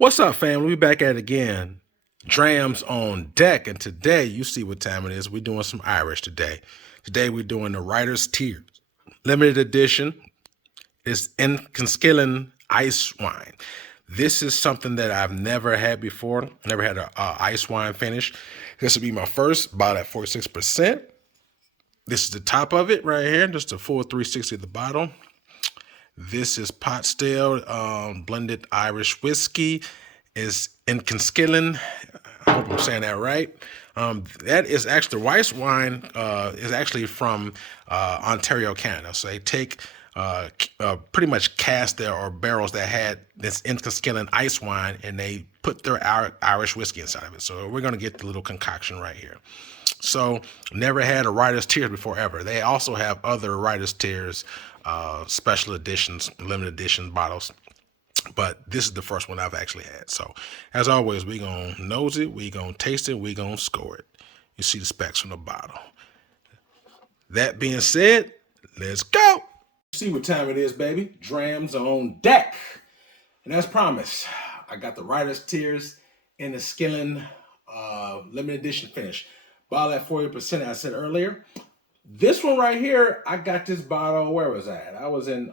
What's up, family? We back at it again. Drams on deck, and today you see what time it is. We're doing some Irish today. Today we're doing the Writer's Tears. Limited edition is Inniskillin ice wine. This is something that I've never had before. Never had a ice wine finish. This will be my first, about at 46%. This is the top of it right here, just a full 360 at the bottom. This is pot still blended Irish whiskey. Is Inniskillin. I hope I'm saying that right. That is actually the rice wine is actually from Ontario, Canada. So they take pretty much cask there or barrels that had this Inniskillin ice wine, and they put their Irish whiskey inside of it. So we're gonna get the little concoction right here. So never had a Writer's Tears before ever. They also have other Writer's Tears special editions, limited edition bottles. But this is the first one I've actually had. So as always, we gonna nose it, we gonna taste it, we gonna score it. You see the specs on the bottle. That being said, let's go. See what time it is, baby. Drams on deck. And as promised, I got the Writer's Tears in the Skilling limited edition finish. Bottle at 40%, I said earlier. This one right here, I got this bottle. Where was I at? I was in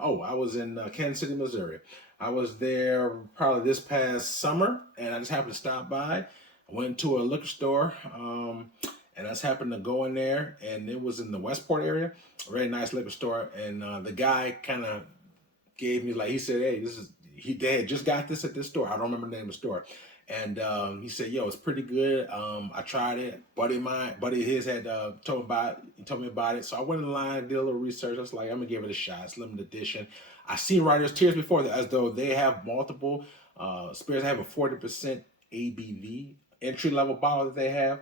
Kansas City, Missouri. I was there probably this past summer, and I just happened to stop by. I went to a liquor store, and I just happened to go in there, and it was in the Westport area, a very nice liquor store. And the guy kind of gave me, like, he said, "Hey, they had just got this at this store. I don't remember the name of the store." And he said, "Yo, it's pretty good. I tried it. Buddy of his had told me about it. So I went in line, did a little research. I was like, I'm gonna give it a shot. It's limited edition. I seen Writer's Tears before, as though they have multiple spirits. They have a 40% ABV entry level bottle that they have.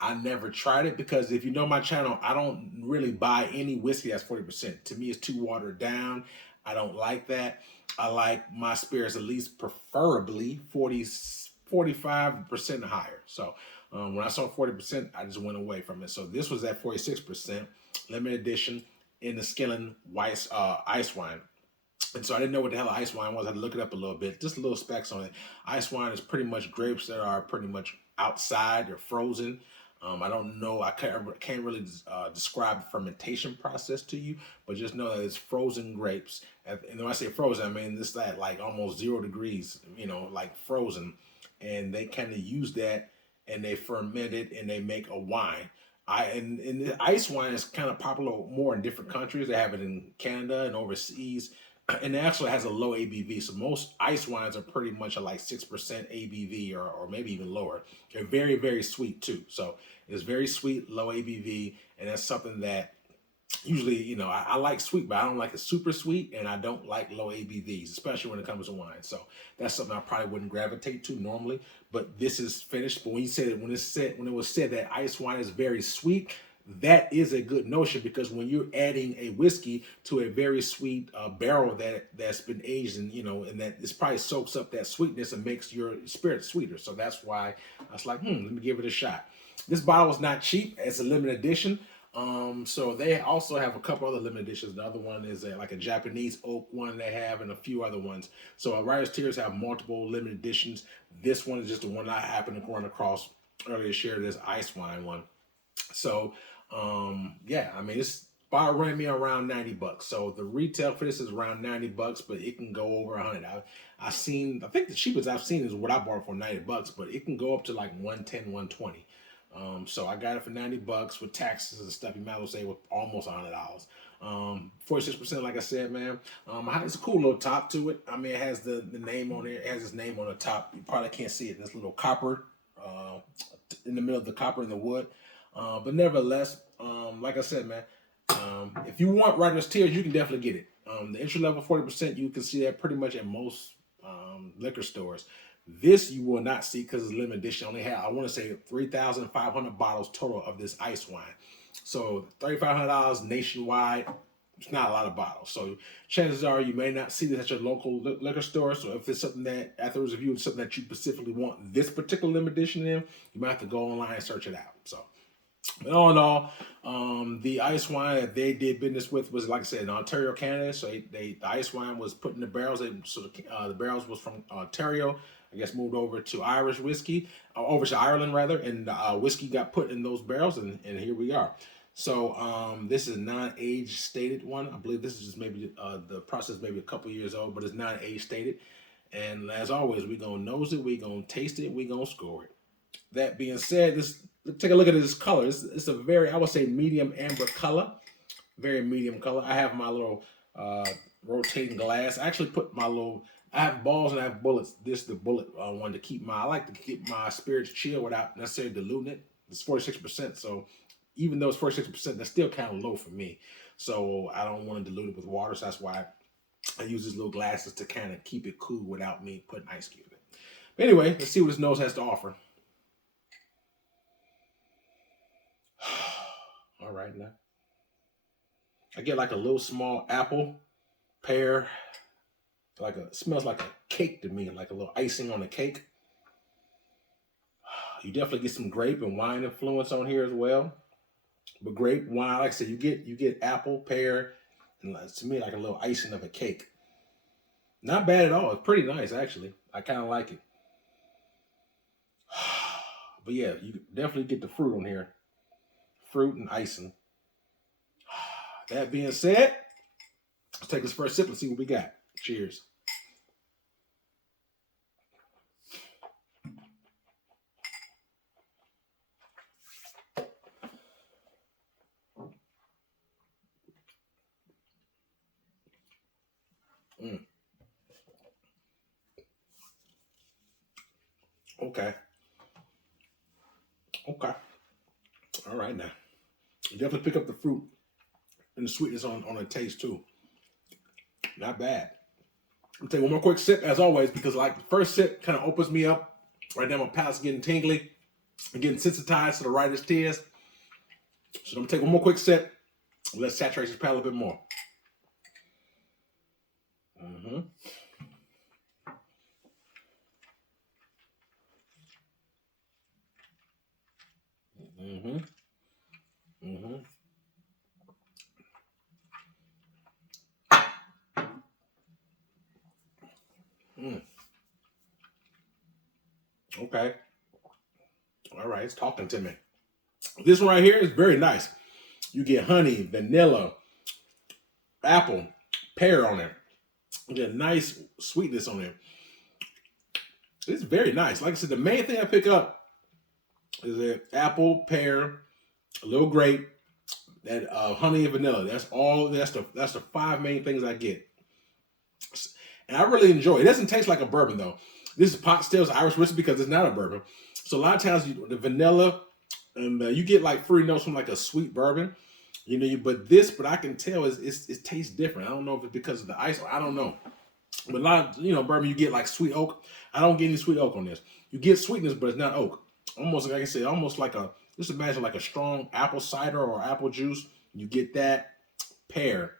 I never tried it because if you know my channel, I don't really buy any whiskey that's 40%. To me, it's too watered down. I don't like that. I like my spirits at least preferably 45% higher. So when I saw 40%, I just went away from it. So this was at 46%, limited edition Inniskillin ice wine. And so I didn't know what the hell ice wine was. I had to look it up a little bit, just a little specs on it. Ice wine is pretty much grapes that are pretty much outside or frozen. I don't know. I can't really describe the fermentation process to you, but just know that it's frozen grapes. And when I say frozen, I mean this at like almost 0 degrees, like frozen. And they kind of use that and they ferment it and they make a wine. And the ice wine is kind of popular more in different countries. They have it in Canada and overseas, and it actually has a low ABV. So most ice wines are pretty much like 6% ABV or maybe even lower. They're very, very sweet too. So it's very sweet, low ABV, and that's something that usually, I like sweet, but I don't like it super sweet, and I don't like low ABVs, especially when it comes to wine. So that's something I probably wouldn't gravitate to normally. But this is finished. But when it was said that ice wine is very sweet, that is a good notion because when you're adding a whiskey to a very sweet barrel that's been aged and that it probably soaks up that sweetness and makes your spirit sweeter. So that's why I was like, let me give it a shot. This bottle is not cheap. It's a limited edition. So they also have a couple other limited editions. The other one is like a Japanese oak one they have, and a few other ones. So Writer's Tears have multiple limited editions. This one is just the one I happened to run across earlier this year. This ice wine one. So this bottle ran me around $90. So the retail for this is around $90, but it can go over 100. I think the cheapest I've seen is what I bought for $90, but it can go up to like 110, 120. So I got it for $90 with taxes and stuff. You might as well say with almost $100. 46%, like I said, man. It's a cool little top to it. I mean, it has the name on it. It has its name on the top. You probably can't see it. This little copper in the middle of the copper and the wood. But nevertheless, like I said, man, if you want Writer's Tears, you can definitely get it. The entry level 40%, you can see that pretty much at most liquor stores. This you will not see because it's limited edition. Only have, I want to say, 3,500 bottles total of this ice wine. So $3,500 nationwide. It's not a lot of bottles. So chances are you may not see this at your local liquor store. So if it's something that, after the review, it's something that you specifically want this particular limited edition in, you might have to go online and search it out. So all in all, the ice wine that they did business with was, like I said, in Ontario, Canada. So the ice wine was put in the barrels. The barrels was from Ontario. I guess moved over to Irish whiskey, over to Ireland rather, and whiskey got put in those barrels, and here we are. So this is a non-age stated one. I believe this is just maybe the process maybe a couple years old, but it's non-age stated. And as always, we gonna nose it, we gonna taste it, we gonna score it. That being said, this take a look at this color. It's a very, I would say, medium amber color, very medium color. I have my little rotating glass. I actually put my little. I have balls and I have bullets. This is the bullet one to keep my. I like to keep my spirits chill without necessarily diluting it. It's 46%, so even though it's 46%, that's still kind of low for me. So I don't want to dilute it with water. So that's why I use these little glasses to kind of keep it cool without me putting ice cubes in it. But anyway, let's see what this nose has to offer. All right, now I get like a little small apple, pear, it smells like a cake to me, like a little icing on a cake. You definitely get some grape and wine influence on here as well. But grape, wine, like I said, you get apple, pear, and to me like a little icing of a cake. Not bad at all. It's pretty nice actually. I kind of like it. But yeah, you definitely get the fruit on here. Fruit and icing. That being said, let's take this first sip and see what we got. Cheers. Okay. Okay. All right now. Definitely pick up the fruit and the sweetness on the taste too. Not bad. I'm take one more quick sip as always because like the first sip kind of opens me up. Right now my palate's getting tingly. I'm getting sensitized to the rightest tears. So I'm gonna take one more quick sip. Let's saturate this palate a bit more. Mm-hmm. Mm-hmm. Mm-hmm. Mm. Okay. All right, it's talking to me. This one right here is very nice. You get honey, vanilla, apple, pear on there. You get nice sweetness on there. It's very nice. Like I said, the main thing I pick up is that apple, pear, a little grape, that honey and vanilla. That's all. That's the five main things I get, and I really enjoy it. It doesn't taste like a bourbon though. This is pot stills Irish whiskey because it's not a bourbon. So a lot of times the vanilla and you get like fruity notes from like a sweet bourbon, but I can tell it tastes different. I don't know if it's because of the ice or I don't know. But a lot of bourbon you get like sweet oak. I don't get any sweet oak on this. You get sweetness, but it's not oak. Almost like I said, almost like just imagine like a strong apple cider or apple juice. You get that pear.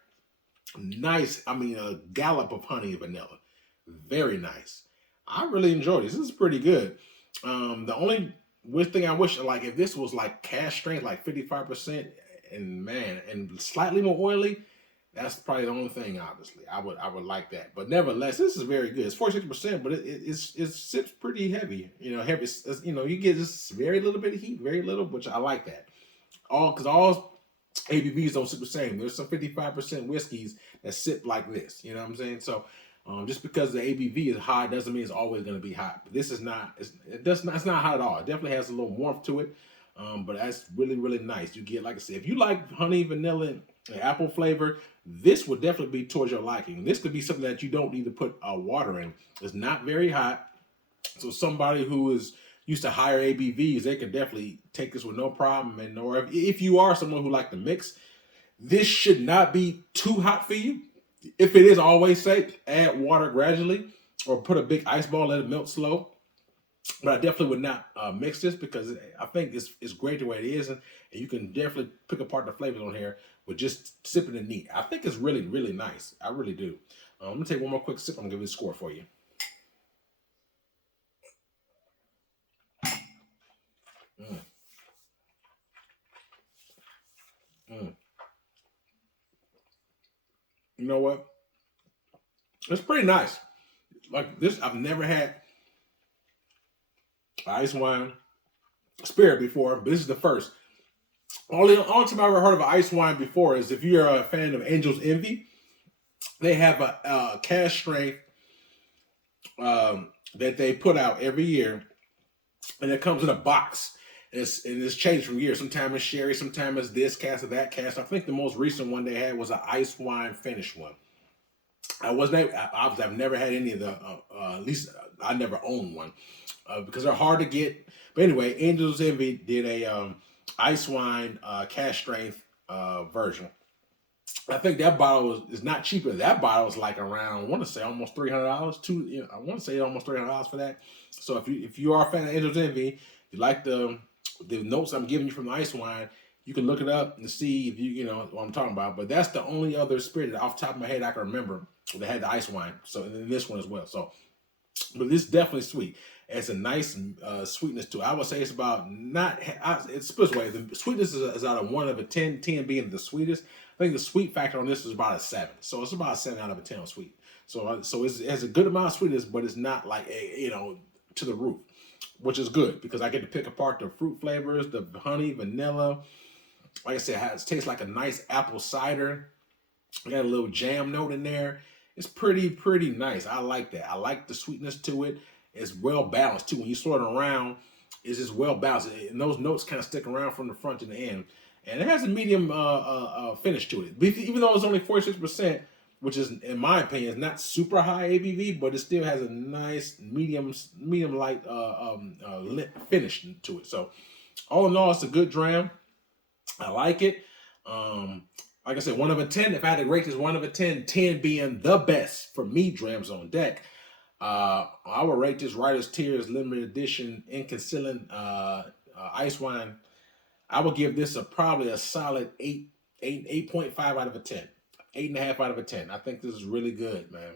Nice. I mean, a gallop of honey and vanilla. Very nice. I really enjoyed this. This is pretty good. The only thing I wish, like, if this was like cask strength, like 55%, and slightly more oily, that's probably the only thing. Obviously, I would like that. But nevertheless, this is very good. It's 46%, but it sips pretty heavy. Heavy. You get just very little bit of heat, very little, which I like that. All ABVs don't sip the same. There's some 55% whiskeys that sip like this. You know what I'm saying? So just because the ABV is high doesn't mean it's always going to be hot. But this is not. It's not hot at all. It definitely has a little warmth to it. But that's really, really nice. You get, like I said, if you like honey, vanilla, and apple flavor, this would definitely be towards your liking. This could be something that you don't need to put water in. It's not very hot. So somebody who is used to higher ABVs, they can definitely take this with no problem. Or if you are someone who like to mix, this should not be too hot for you. If it is, always say add water gradually or put a big ice ball, let it melt slow. But I definitely would not mix this because I think it's great the way it is. And you can definitely pick apart the flavors on here with just sipping it neat. I think it's really, really nice. I really do. I'm going to take one more quick sip. I'm going to give it a score for you. Mm. Mm. You know what? It's pretty nice. Like this, I've never had ice wine spirit before, but this is the first. Only time I ever heard of an ice wine before is if you're a fan of Angel's Envy. They have a cask strength that they put out every year, and it comes in a box. And it's changed from year. Sometimes it's sherry, sometimes it's this cast or that cast. I think the most recent one they had was an ice wine finish one. I've never had any of the. At least I never owned one because they're hard to get. But anyway, Angel's Envy did a ice wine cask strength version. I think that bottle is not cheaper. That bottle is like around, I want to say almost $300. I want to say almost $300 for that. So if you are a fan of Angel's Envy, you like the notes I'm giving you from the ice wine, you can look it up and see if you know what I'm talking about. But that's the only other spirit that off the top of my head I can remember that had the ice wine. So and this one as well. So, but this is definitely sweet. It's a nice sweetness to it. I would say it's about it's this way. The sweetness is out of 1 out of 10, 10 being the sweetest. I think the sweet factor on this is about a 7. So it's about a 7 out of 10 on sweet. So it has a good amount of sweetness, but it's not like to the roof, which is good because I get to pick apart the fruit flavors, the honey, vanilla. Like I said, it tastes like a nice apple cider. Got a little jam note in there. It's pretty nice. I like that. I like the sweetness to it. It's well balanced too. When you sort it around, it's just well balanced. And those notes kind of stick around from the front to the end. And it has a medium finish to it. Even though it's only 46%, which is, in my opinion, is not super high ABV, but it still has a nice medium light finish to it. So all in all, it's a good dram. I like it. Like I said, 1 out of 10. If I had to rate this 1 out of 10, 10 being the best for me, Drams on deck. I would rate this Writer's Tears limited edition Inniskillin ice wine. I would give this probably a solid 8.5 out of a 10. 8.5 out of 10. I think this is really good, man.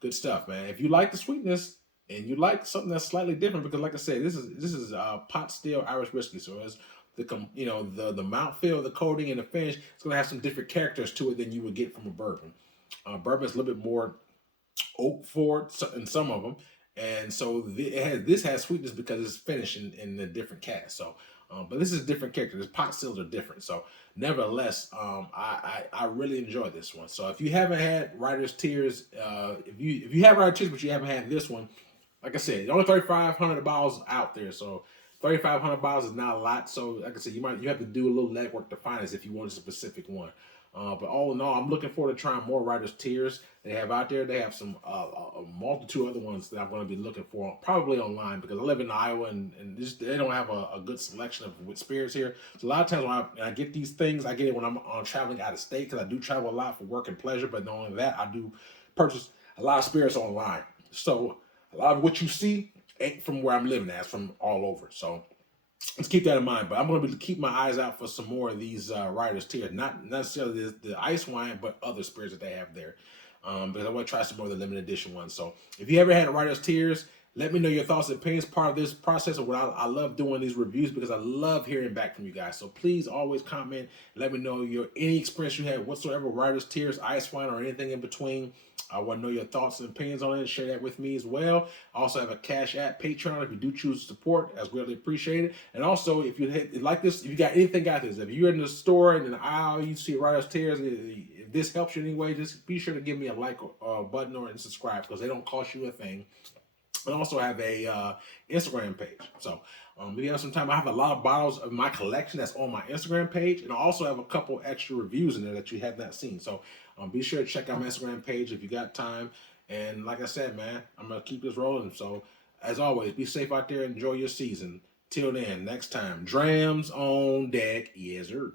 Good stuff, man. If you like the sweetness and you like something that's slightly different, because like I said, this is pot still Irish whiskey, so it's the mouthfeel, the coating, and the finish. It's gonna have some different characters to it than you would get from a bourbon. Bourbon is a little bit more oak forward in some of them, and so this has sweetness because it's finished in a different cast. So, but this is a different character. This pot stills are different. So, nevertheless, I really enjoy this one. So, if you haven't had Writer's Tears, if you have Writer's Tears but you haven't had this one, like I said, only 3,500 bottles out there. So, 3,500 bottles is not a lot. So, like I said, you have to do a little legwork to find this if you want a specific one. But all in all, I'm looking forward to trying more Writer's Tears they have out there. They have some a multitude other ones that I'm going to be looking for, probably online, because I live in Iowa and they don't have a good selection of spirits here. So a lot of times when I get these things, I get it when I'm traveling out of state, because I do travel a lot for work and pleasure. But not only that, I do purchase a lot of spirits online. So a lot of what you see ain't from where I'm living at, it's from all over. So let's keep that in mind. But I'm going to keep my eyes out for some more of these Writer's Tears. Not necessarily the ice wine, but other spirits that they have there. Because I want to try some more of the limited edition ones. So if you ever had a Writer's Tears, let me know your thoughts and opinions. Part of this process of what I love doing these reviews, because I love hearing back from you guys. So please always comment. Let me know any experience you had whatsoever, Writer's Tears, ice wine, or anything in between. I want to know your thoughts and opinions on it. Share that with me as well. I also have a Cash App, Patreon. If you do choose to support, that's greatly appreciated. And also, if you like this, if you got anything out this, if you're in the store and in the aisle, you see Writer's Tears, if this helps you in any way, just be sure to give me a like button and subscribe, because they don't cost you a thing. I also have a Instagram page. So if you have some time, I have a lot of bottles of my collection that's on my Instagram page. And I also have a couple extra reviews in there that you have not seen. So be sure to check out my Instagram page if you got time. And like I said, man, I'm going to keep this rolling. So as always, be safe out there. Enjoy your season. Till then, next time, Drams on deck. Yes, sir.